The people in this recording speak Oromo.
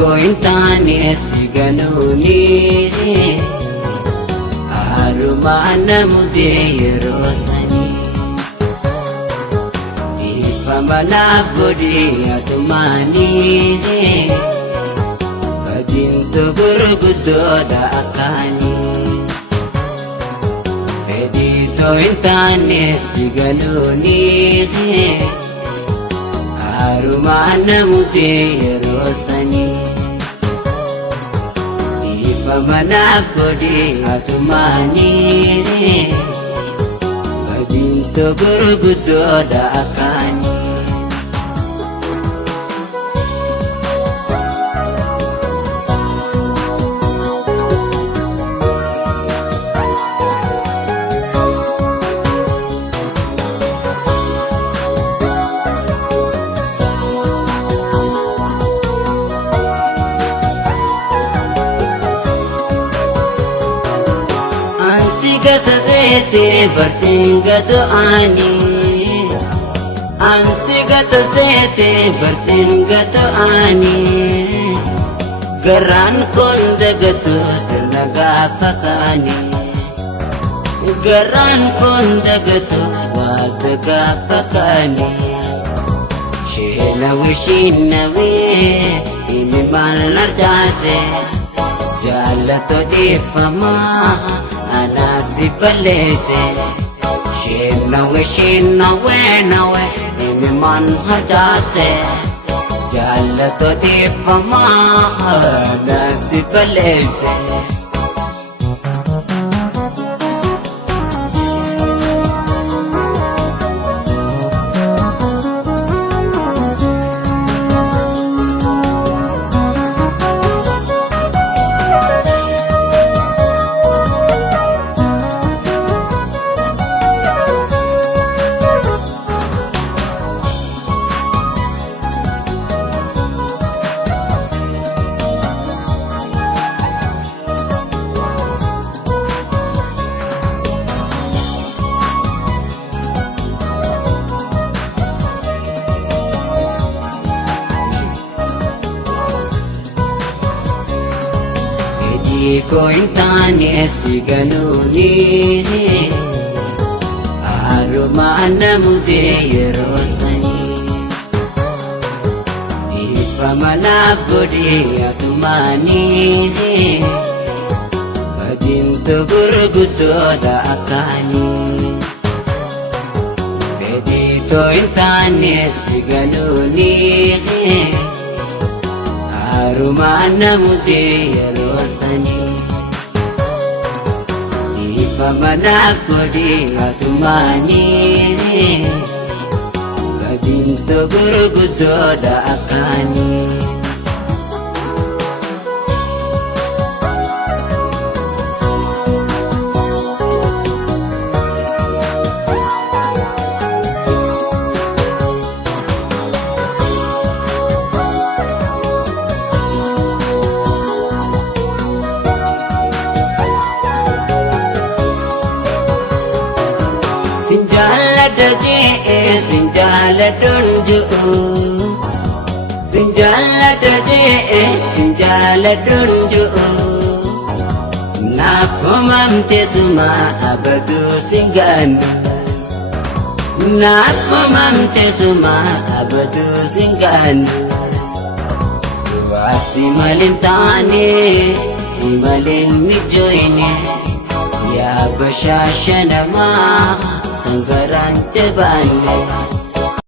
kointane siganuni arumana muderosani ifamana godi atumani badinto gurgudoda akani edito intane siganuni arumana muderosani ifamana godi atumani badinto gurgudoda akani Sete bersinggatu ani ansigatu sete bersinggatu ani geran kondagatu selaga pakani geran kondagatu wadaga pakani shinawi ini mana jase jalato di fama anasi palese shinawe imi man hajase jalato di fama anasi palese kointane siganuni arumana muderosani ifamana godi atumani badinto gurgudoda akani edito intane siganuni arumana muderosani ifamana godi atumani badinto gurgudoda akani sinjala dunju sinjala dunju nakomamte suma abadu singanu nakomamte suma abadu singanu wasi malintane imalin mijoine ya bashashanama Anggaran cebane